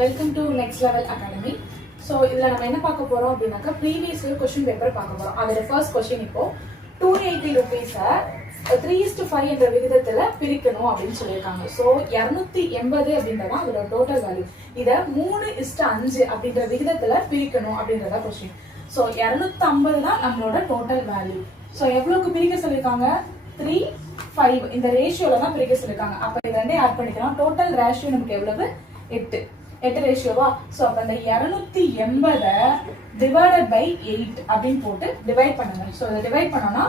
Welcome to next level academy. So இதில் நம்ம என்ன பார்க்க போகிறோம் அப்படின்னாக்கா ப்ரீவியஸ் இயர் கொஸ்டின் பேப்பர் பார்க்க போகிறோம். அதோட ஃபர்ஸ்ட் கொஸ்டின் இப்போ 280 rupees 3:5 என்ற விகிதத்தில் பிரிக்கணும் அப்படின்னு சொல்லியிருக்காங்க. ஸோ 280 அப்படின்றதா அதோட டோட்டல் வேல்யூ. இதை 3:5 அப்படின்ற விகிதத்தில் பிரிக்கணும் அப்படின்றதா கொஸ்டின். ஸோ 250 தான் நம்மளோட டோட்டல் வேல்யூ. ஸோ எவ்வளோக்கு பிரிக்க சொல்லியிருக்காங்க? 3:5 இந்த ரேஷியோல தான் பிரிக்க சொல்லியிருக்காங்க. அப்போ இது ரெண்டே ஆட் பண்ணிக்கலாம். டோட்டல் ரேஷியோ நமக்கு எவ்வளவு? 8 ரேஷியோவா? ஸோ அப்போ இந்த 280 டிவைடட் பை 8 அப்படின்னு போட்டு டிவைட் பண்ணுங்க. ஸோ இதை டிவைட் பண்ணோம்னா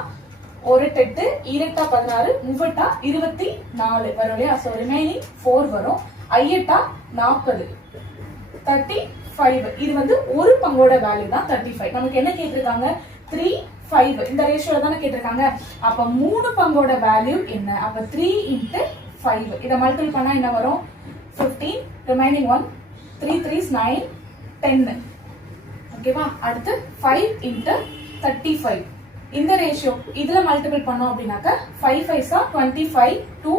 1 8 2 16 3 24 வரும் இல்லையா? ஸோ ரிமைனிங் 4 வரும். 8 40 35. இது வந்து ஒரு பங்கோட வேல்யூ தான் 35. நமக்கு என்ன கேட்டிருக்காங்க? 3:5 இந்த ரேஷியோல தானே கேட்டிருக்காங்க. அப்ப 3 பங்கோட வேல்யூ என்ன? அப்ப 3 × 5 இதை மல்டிபிள் பண்ணா என்ன வரும்? 15. Remaining 1 3 3s 9 10. ஓகேவா? அடுத்து 5 × 35 இந்த ரேஷியோ இதுல மல்டிபிள் பண்ணோம் அப்படின்னாக்க 5 5s 25 2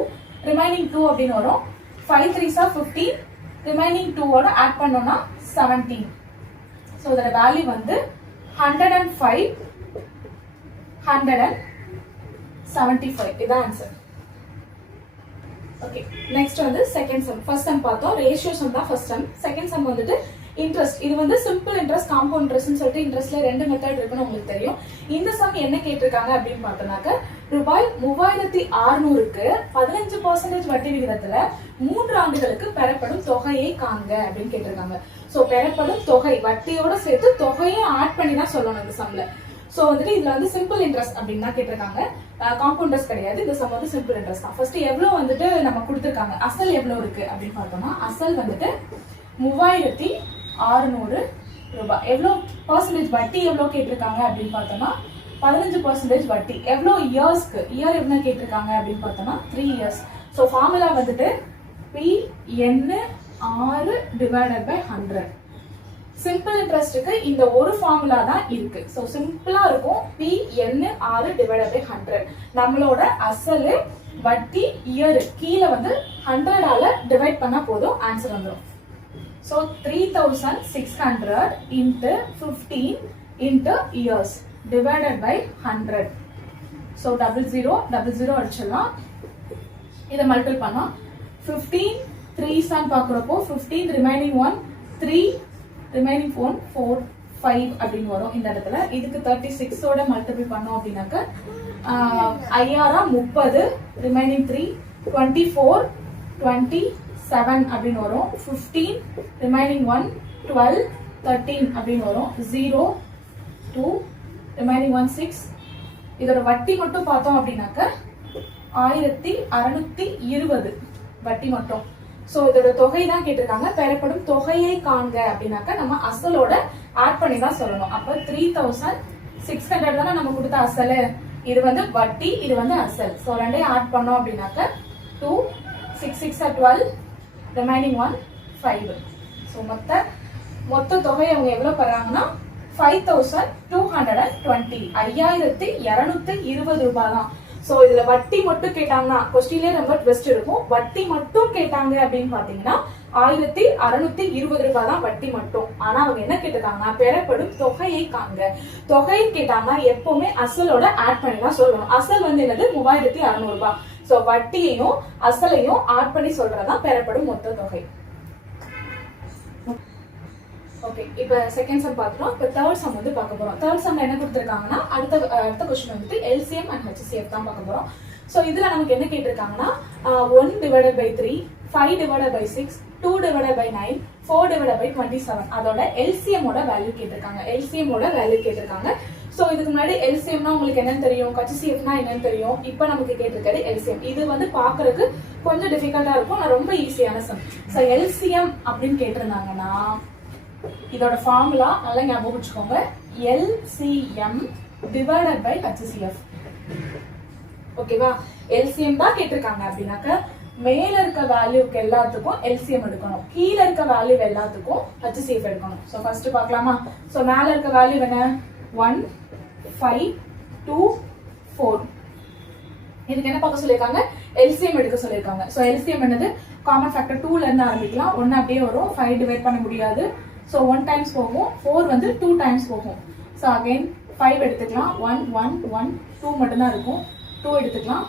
ரிமைனிங் 2 அப்படின்னு வரும். 5 3s 15 ரிமைனிங் 2 ஓட ஆட் பண்ணோம்னா 17. ஸோ இதோட வேல்யூ வந்து 105 175 இதான் ஆன்சர். ஓகே, நெக்ஸ்ட் வந்து செகண்ட் சம். ஃபர்ஸ்ட் சம் பார்த்தோம், ரேஷியோ சம் தான் ஃபர்ஸ்ட் சம். செகண்ட் சம் வந்துட்டு இன்ட்ரெஸ்ட். இது வந்து சிம்பிள் இன்ட்ரெஸ்ட், காம்பவுண்ட் இன்ட்ரெஸ்ட்னு சொல்லிட்டு இன்ட்ரெஸ்ட்ல 2 மெத்தட் இருக்குன்னு உங்களுக்கு தெரியும். இந்த சம் என்ன கேட்டிருக்காங்க அப்படின்னு பார்த்தோம்னாக்க ரூபாய் 3600க்கு 15% வட்டி விகிதத்துல 3 ஆண்டுகளுக்கு பெறப்படும் தொகையை காண்க அப்படின்னு கேட்டிருக்காங்க. ஸோ பெறப்படும் தொகை வட்டியோட சேர்த்து தொகையை ஆட் பண்ணி தான் சொல்லணும் இந்த சம்ல. ஸோ வந்துட்டு இதுல வந்து சிம்பிள் இன்ட்ரெஸ்ட் அப்படின்னு தான் கேட்டிருக்காங்க. காம்பவுண்ட் இன்ட்ரெஸ்ட் கிடையாது. இந்த சம் வந்து சிம்பிள் இன்ட்ரெஸ்ட் தான். ஃபர்ஸ்ட் எவ்வளவு வந்துட்டு நம்ம கொடுத்துருக்காங்க, அசல் எவ்வளவு இருக்கு அப்படின்னு பார்த்தோம்னா அசல் வந்துட்டு 3600 ரூபாய். எவ்வளவு பர்சன்டேஜ் வட்டி எவ்வளவு கேட்டிருக்காங்க அப்படின்னு பார்த்தோம்னா 15% வட்டி. எவ்வளவு இயர்ஸ்க்கு, இயர் எவ்வளவு கேட்டிருக்காங்க அப்படின்னு பார்த்தோம்னா 3 years. ஸோ ஃபார்முலா வந்துட்டு PN6 டிவைடட் பை 100. சிம்பிள் இன்ட்ரெஸ்ட்டுக்கு இந்த ஒரு ஃபார்முலா தான் இருக்கு. ஸோ சிம்பிளா இருக்கும். PN6 divided by 100. நம்மளோட அசல் வட்டி இயர் கீழே வந்து 100ஆல டிவைட் பண்ணா போதும், ஆன்சர் வந்துடும். So 3600 into 15 into years divided by 100. So 00 அடிச்சிடலாம். இதை மல்டிபிள் பண்ணா 15 3s பார்க்குறப்போ 15 ரிமைனிங் 1 3 ரிமைனிங் 1 4 5 அப்படின்னு வரும் இந்த இடத்துல. இதுக்கு 36ஓட மல்டிபிள் பண்ணோம் அப்படின்னாக்க ஐயாரா 30 ரிமைனிங் 3 24 27 அப்படின்னு வரும். 15 ரிமைனிங் 1 12 13 அப்படின்னு வரும். 0 2 ரிமைனிங் 1 6. இதோட வட்டி மட்டும் பார்த்தோம் அப்படின்னாக்க 1620 வட்டி மட்டும். சோ இதோட தொகை தான் கேட்டிருக்காங்க. பெறப்படும் தொகையை காண்க அப்படின்னாக்க நம்ம அசலோட ஆட் பண்ணி தான் சொல்லணும். அப்ப 3600 தானே நம்ம கொடுத்த அசல். இது வந்து வட்டி, இது வந்து அசல். சோ ரெண்டையும் ஆட் பண்ணோம் அப்படின்னாக்க 2 6 6 12 ரிமைனிங் 1 5. ஸோ மொத்த தொகை அவங்க எவ்வளவு பெறாங்கன்னா 5220 5220 ரூபாய் தான். சோ இதுல வட்டி மட்டும் கேட்டாங்கன்னா கொஸ்டின்லயே ரொம்ப ட்விஸ்ட் இருக்கும். வட்டி மட்டும் கேட்டாங்க அப்படின்னு பாத்தீங்கன்னா 1620 ரூபாய் தான் வட்டி மட்டும். ஆனா அவங்க என்ன கேட்டிருக்காங்கன்னா பெறப்படும் தொகையை காண்க. தொகை கேட்டாங்கன்னா எப்பவுமே அசலோட ஆட் பண்ணி தான் சொல்லணும். அசல் வந்து என்னது? 3600 ரூபாய். சோ வட்டியையும் அசலையும் ஆட் பண்ணி சொல்றதுதான் பெறப்படும் மொத்த தொகை. ஓகே, இப்போ செகண்ட் சம் பார்த்துட்டோம். இப்போ தேர்ட் சம் வந்து பார்க்க போறோம். தேர்ட் சம்ல என்ன கொடுத்துருக்காங்கன்னா அடுத்த கொஸ்டின் வந்துட்டு LCM and HCF தான் பார்க்க போறோம். ஸோ இதுல நமக்கு என்ன கேட்டிருக்காங்கன்னா 1 divided by 3 5 divided by 6 2 divided by 9 4 divided by 27 அதோட LCM ஓட வேல்யூ கேட்டிருக்காங்க. LCM ஓட வேல்யூ கேட்டிருக்காங்க. ஸோ இதுக்கு முன்னாடி LCMனா உங்களுக்கு என்னன்னு தெரியும், HCFனா என்னன்னு தெரியும். இப்போ நமக்கு கேட்டிருக்காரு LCM. இது வந்து பாக்குறதுக்கு கொஞ்சம் டிஃபிகல்ட்டா இருக்கும், நான் ரொம்ப ஈஸியான சம். ஸோ LCM அப்படின்னு கேட்டிருந்தாங்கன்னா இதோட ஃபார்முலா நல்லா ஞாபகம் வச்சுக்கோங்க. LCM divided by HCF. ஓகேவா? LCM தான் கேட்டிருக்காங்க அப்படின்னாக்க மேல இருக்க வேல்யூக்கு எல்லாத்துக்கும் LCM எடுக்கணும், கீழே இருக்க வேல்யூ எல்லாத்துக்கும் HCF எடுக்கணும். ஸோ ஃபர்ஸ்ட் பார்க்கலாமா? ஸோ மேல இருக்க வேல்யூ என்ன? 1 5 2 4. இதுக்கு என்ன பார்க்க சொல்லியிருக்காங்க, எல்சிஎம் எடுக்க சொல்லியிருக்காங்க. ஸோ எல்சிஎம் என்னது, காமன் ஃபேக்டர் 2ல இருந்து ஆரம்பிக்கலாம். 1 அப்படியே வரும், 5 டிவைட் பண்ண முடியாது. ஸோ 1 டைம்ஸ் போகும், 4 வந்து 2 டைம்ஸ் போகும். ஸோ அகைன் 5 எடுத்துக்கலாம், 1 1 1 2 மட்டும்தான் இருக்கும், 2 எடுத்துக்கலாம்.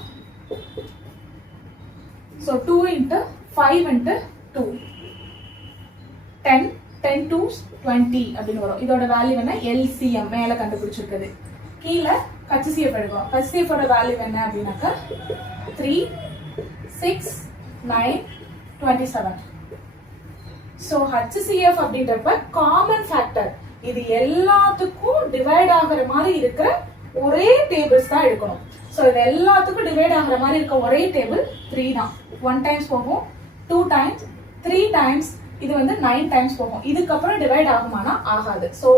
ஸோ 2 இன்ட்டு 5 இன்ட்டு 2 10 10 to 20 அப்படின்னு வரும். இதோட வேல்யூ என்ன, எல்சிஎம் மேல கண்டுபிடிச்சிருக்குது. கீழே HCF எடுக்கிறோம். HCF ஓட வேல்யூ என்ன அப்படின்னாக்கா 3 6 9 27. ஸோ HCF அப்படின்றப்ப காமன் ஃபேக்டர், இது எல்லாத்துக்கும் டிவைட் ஆகிற மாதிரி இருக்கிற ஒரே டேபிள்ஸ் தான் எடுக்கணும். ஸோ இது எல்லாத்துக்கும் டிவைட் ஆகிற மாதிரி இருக்க ஒரே டேபிள் 3 தான். 1 டைம்ஸ் போகும், 2 டைம்ஸ், 3 டைம்ஸ், இது வந்து 9 டைம்ஸ் போகும். இதுக்கப்புறம் டிவைட் ஆகுமானா ஆகாது. ஸோ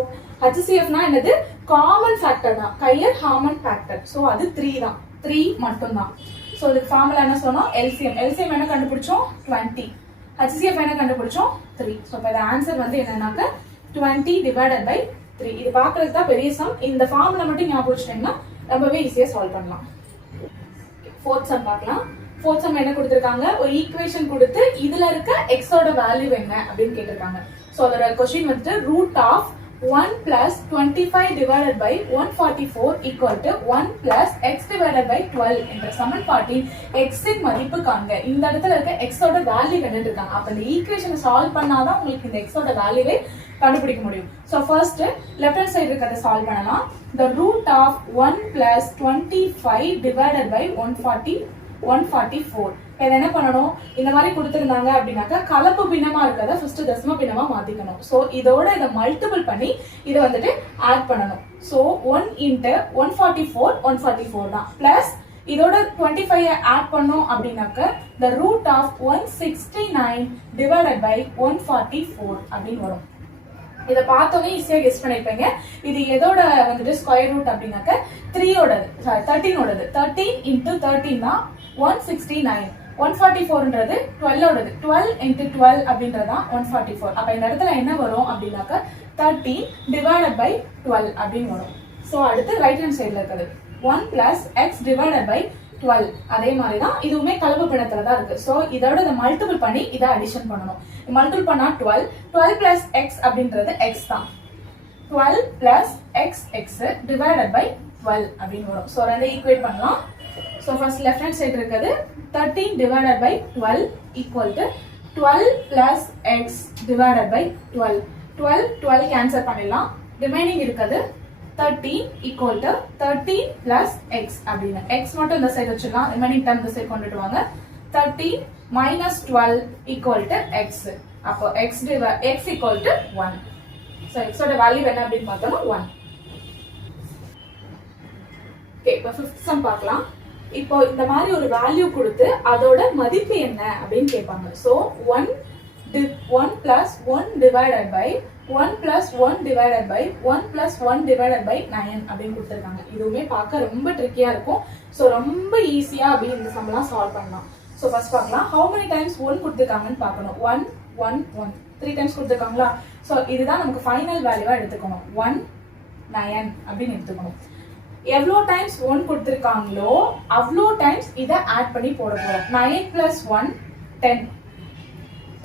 HCFனா என்னது, காமன் ஃபேக்டர் தான், கையர் காமன் ஃபேக்டர். ஸோ அது 3 தான், 3 மட்டும் தான். ஸோ இதுக்கு ஃபார்முலா என்ன சொன்னோம், எல்சிஎம். எல்சிஎம் என்ன கண்டுபிடிச்சோம், 20. HCF என்ன கண்டுபிடிச்சோம், 3. ஸோ இப்போ ஆன்சர் வந்து என்னன்னாக்க 20 டிவைடட் பை 3. இது பார்க்கறதுக்கு தான் பெரிய சம். இந்த ஃபார்முலா மட்டும் ஞாபகம் வச்சுட்டீங்கன்னா ரொம்பவே ஈஸியா சால்வ் பண்ணலாம். ஃபோர்த் சம் பார்க்கலாம். ஃபோர்த் சம் என்ன கொடுத்திருக்காங்க, ஒரு ஈக்குவேஷன் கொடுத்து இதுல இருக்க எக்ஸோட வேல்யூ என்ன அப்படின்னு கேட்டிருக்காங்க. ஸோ அதோட கொஸ்டின் வந்துட்டு root of 1 plus 25 divided by 144 equal to 1 plus x divided by 12 என்ற சமன்பாட்டின் x இன் மதிப்பு காண்க. இந்த இடத்துல இருக்க x ஓட வேல்யூ கண்டுட்டு இருக்காங்க. அப்ப இந்த ஈக்குவேஷனை சால்வ் பண்ணாதான் உங்களுக்கு இந்த x ஓட வேல்யூவே கண்டுபிடிக்க முடியும். So first left hand side இருக்கதை சால்வ் பண்ணலாம். the root of 1 plus 25 divided by 144. இதை என்ன பண்ணணும், இந்த மாதிரி கொடுத்திருந்தாங்க அப்படின்னாக்கா கலப்பு பின்னமா இருக்கிறத ஃபர்ஸ்ட் தசம பின்னமா மாத்திக்கணும். சோ இதோட இதை மல்டிபிள் பண்ணி இதை வந்துட்டு ஆட் பண்ணணும். சோ 1 into 144 144 தான், பிளஸ் இதோட 25 ஆட் பண்ணோம் அப்படின்னாக்க the root of 169 divided by 144 அப்படின்னு வரும். இதை பார்த்தோன்னே ஈஸியா கெஸ் பண்ணிருப்பீங்க. இது எதோட வந்துட்டு ஸ்கொயர் ரூட் அப்படின்னாக்க 3 ஓடது, 13 ஓடது. 13 into 13 தான் 169. 144ன்றது 12 ஓடது. 12 into 12 அப்படின்றதா 144. அப்ப இந்த இடத்துல என்ன வரும் அப்படின்னாக்க 13 divided by 12 அப்படின்னு வரும். சோ அடுத்து ரைட் ஹேண்ட் சைடுல இருக்குது 1 plus x divided by 12. அதே மாதிரி தான் இதுவுமே கலப்பு பின்னத்துல தான் இருக்கு. சோ இதோட இதை மல்டிபிள் பண்ணி இதை அடிஷன் பண்ணணும். மல்டிபிள் பண்ணா 12 12 plus x அப்படின்றது x தான். 12 plus x divided by 12 அப்படின்னு வரும். சோ ரெண்டை ஈக்குவேட் பண்ணலாம். So first left hand side இருக்குது 13 divided by 12 equal to 12 plus x divided by 12. 12 cancel பண்ணிடலாம். remaining இருக்குது 13 equal to 13 plus x அப்படின்னு. x மட்டும் இந்த சைடு வச்சிடலாம், remaining term இந்த சைடு கொண்டுட்டு வாங்க. 13 minus 12 equal to x. அப்போ x equal to 1. So x ஓட வேல்யூ என்ன அப்படின்னு பார்த்தோம்னா 1. ஓகே, இப்போ 5th sum பார்க்கலாம். இப்போ இந்த மாதிரி ஒரு வேல்யூ கொடுத்து அதோட மதிப்பு என்ன அப்படின்னு கேட்பாங்க. So 1 plus 1 divided by 1 plus 1 divided by 1 plus 1 divided by 9 அப்படின்னு கொடுத்திருக்காங்க. இதுவுமே பார்க்க ரொம்ப ட்ரிக்கியா இருக்கும். சோ ரொம்ப ஈஸியா அப்படி இந்த சம்லாம் சால்வ் பண்ணலாம். சோ ஃபர்ஸ்ட் பார்க்கலாம், how many times 1 கொடுத்திருக்காங்கன்னு பார்க்கணும். 1 1 1 3 டைம்ஸ் கொடுத்திருக்காங்களா? சோ இதுதான் நமக்கு ஃபைனல் வேல்யூவா எடுத்துக்கணும். 1 9 அப்படின்னு எடுத்துக்கணும். எவ்வளோ டைம்ஸ் 1 கொடுத்திருக்காங்களோ அவ்வளோ டைம்ஸ் இதை ஆட் பண்ணி போட போறோம். 9 plus 1 10,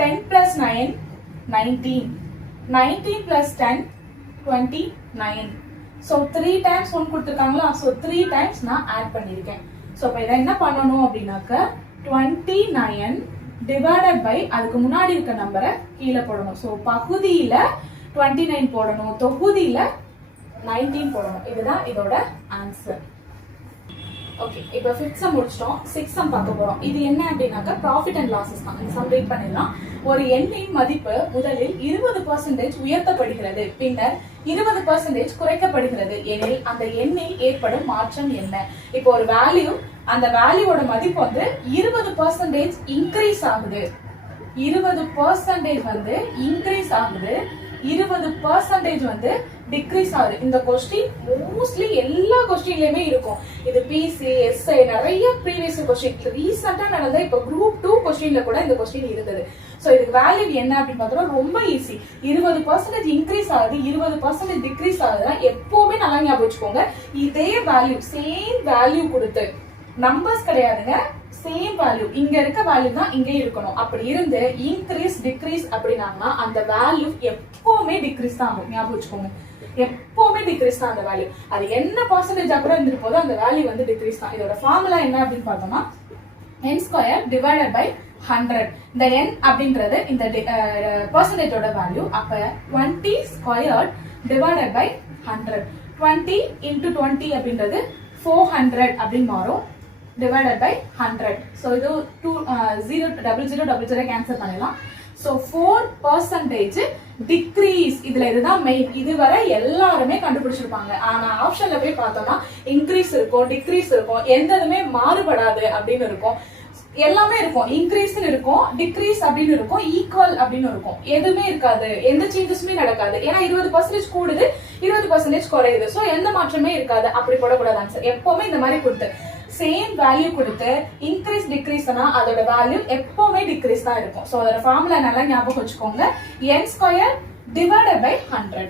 10 plus 9 19, 19 plus 10 29. So 3 times 1 கொடுத்திருக்காங்களா? ஸோ 3 டைம்ஸ் நான் ஆட் பண்ணியிருக்கேன். ஸோ இப்போ இதை என்ன பண்ணணும் அப்படின்னாக்க 29 டிவைடட் பை அதுக்கு முன்னாடி இருக்க நம்பரை கீழே போடணும். ஸோ பகுதியில 29 போடணும், தொகுதியில 19 போடணும். இதுதான் இதோட ஆன்சர். ஓகே, இப்போ 5th sum முடிச்சிட்டோம். 6th sum பார்க்க போறோம். இது என்ன அப்படின்னாக்க ப்ராஃபிட் அண்ட் லாசஸ் தான். இந்த சம் ரீட் பண்ணிடலாம். ஒரு எண்ணின் மதிப்பு முதலில் 20% உயர்த்தப்படுகிறது, பின்னர் 20% குறைக்கப்படுகிறது எனில் அந்த எண்ணில் ஏற்படும் மாற்றம் என்ன? இப்போ ஒரு வேல்யூ, அந்த வேல்யூவோட மதிப்பு வந்து 20% இன்க்ரீஸ் ஆகுது, 20% வந்து இன்க்ரீஸ் ஆகுது, 20% வந்து டிக்ரீஸ் ஆகுது. இந்த கொஸ்டின் மோஸ்ட்லி எல்லா கொஸ்டின்லயுமே இருக்கும். இது பிசி எஸ்ஐ நிறைய ப்ரீவியஸ் கொஸ்டின் ரீசெண்டா நடந்த இப்போ குரூப் 2 கொஸ்டின்ல கூட இந்த கொஸ்டின் இருந்தது. சோ இதுக்கு வேல்யூ என்ன அப்படின்னு பார்த்தோம்னா ரொம்ப ஈஸி. 20% இன்க்ரீஸ் ஆகுது, 20% டிக்ரீஸ் ஆகுதுன்னா எப்பவுமே நல்லா ஞாபகம் வச்சுக்கோங்க, இதே வேல்யூ சேம் வேல்யூ கொடுத்து நம்பர்ஸ் கிடையாதுங்க, சேம் வேல்யூ. இங்க இருக்க வேல்யூ தான் இங்கே இருக்கணும். அப்படி இருந்து இன்க்ரீஸ் டிக்ரீஸ் அப்படின்னாங்கன்னா அந்த வேல்யூ எப்பவுமே டிக்ரீஸ் தான் ஆகும். ஞாபகம் வச்சுக்கோங்க, எப்பவுமே டிக்ரீஸ் தான் அந்த வேல்யூ. அது என்ன பர்சன்டேஜா கூட இருந்துட்டு போதோ அந்த வேல்யூ வந்து டிக்ரீஸ் தான். இதோட ஃபார்முலா என்ன அப்படின்னு பார்த்தோம்னா n ஸ்கொயர் டிவைடட் பை 100. இந்த n அப்படின்றது இந்த பர்சன்டேஜோட வேல்யூ. அப்ப 20 ஸ்கொயர்ட் டிவைடட் பை 100. 20 into 20 அப்படின்றது 400 அப்படின்னு மாறும், டிவைடட் பை 100. ஸோ இது 0 கேன்சல் பண்ணிடலாம். So 4% decrease. இதுல இதுதான் மெயின். இதுவரை எல்லாருமே கண்டுபிடிச்சிருப்பாங்க. ஆனா ஆப்ஷன்ல போய் பார்த்தோம்னா இன்க்ரீஸ் இருக்கும், டிக்ரீஸ் இருக்கும், எந்ததுமே மாறுபடாது அப்படின்னு இருக்கும். எல்லாமே இருக்கும், இன்க்ரீஸ் இருக்கும், டிக்ரீஸ் அப்படின்னு இருக்கும், ஈக்குவல் அப்படின்னு இருக்கும். எதுவுமே இருக்காது, எந்த சேஞ்சஸுமே நடக்காது. ஏன்னா 20% கூடுது, 20% குறையுது. ஸோ எந்த மாற்றமே இருக்காது. அப்படி போடக்கூடாது ஆன்சர். எப்பவுமே இந்த மாதிரி கொடுத்து சேம் வேல்யூ கொடுத்து இன்க்ரீஸ் டிக்ரீஸ்னா அதோட வேல்யூ எப்பவுமே டிக்ரீஸ் தான் இருக்கும். ஸோ அதோட ஃபார்முலா நல்லா ஞாபகம் வச்சுக்கோங்க, n ஸ்கொயர் டிவைடட் பை 100.